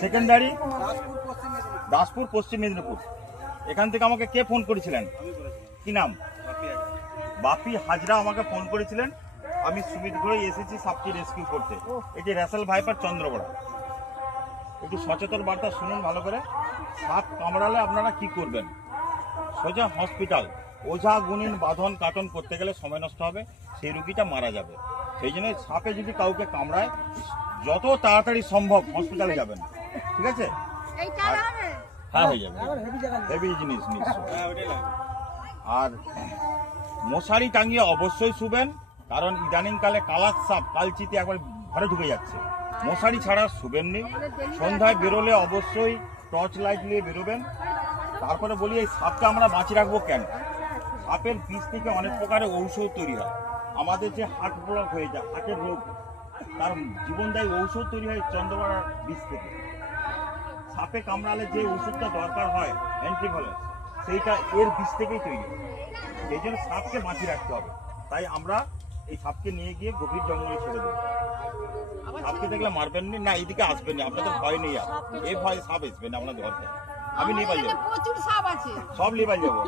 Secondary Daspur পশ্চিম মেদিনীপুর। এখান থেকে আমাকে কে ফোন করেছিলেন? কি নাম? বাপি হাজরা আমাকে ফোন করেছিলেন। আমি সুমিত ঘরে এসেছি সাপটি রেস্কিউ করতে। এটি রেসেল ভাইপার চন্দ্রবড়া। একটু সচেতন বার্তা শুনুন ভালো করে। সাপ কামড়ালে আপনারা কি করবেন? সোজা হসপিটাল। ওঝা গুণিন বাঁধন কাটন করতে গেলে সময় নষ্ট হবে, সেই রুগীটা মারা যাবে। সেই জন্য সাপে যদি কাউকে কামড়ায় যত তাড়াতাড়ি সম্ভব হসপিটালে যাবেন, ঠিক আছে? হ্যাঁ হয়ে যাবে, হেভি জিনিস নিশ্চয়। আর মশারি টাঙিয়ে অবশ্যই শুবেন, কারণ ইদানিংকালে কালার সাপ কালচিতে একবার ঘরে ঢুকে যাচ্ছে। মশারি ছাড়া শুবেননি। সন্ধ্যায় বেরোলে অবশ্যই টর্চ লাইট নিয়ে বেরোবেন। তারপরে বলি এই সাপকে আমরা বাঁচিয়ে রাখবো কেন? সাপের বিষ থেকে অনেক প্রকারের ঔষধ তৈরি হয়। আমাদের যে হার্ট ব্লক হয়ে যায়, হার্টের রোগ, তার জীবনদায়ী ঔষধ তৈরি হয় চন্দ্রবড়ার বিষ থেকে। সাপে কামড়ালে যে ওষুধটা দরকার হয় অ্যান্টিভাইরাস, সেইটা এর বিষ থেকেই তৈরি। এই জন্য সাপকে বাঁচিয়ে রাখতে হবে। তাই আমরা এই সাপকে নিয়ে গিয়ে গভীর জঙ্গলে ছেড়ে দেবো। সাপকে দেখলে মারবেন না, এইদিকে আসবেন না, আপনাদের ভয় নেই। আর এই ভয় সাপ আসবেন আপনাদের ঘরতে। আমি নিয়ে পাই যাবো, প্রচুর সাপ আছে, সব নিয়ে পাই যাবো।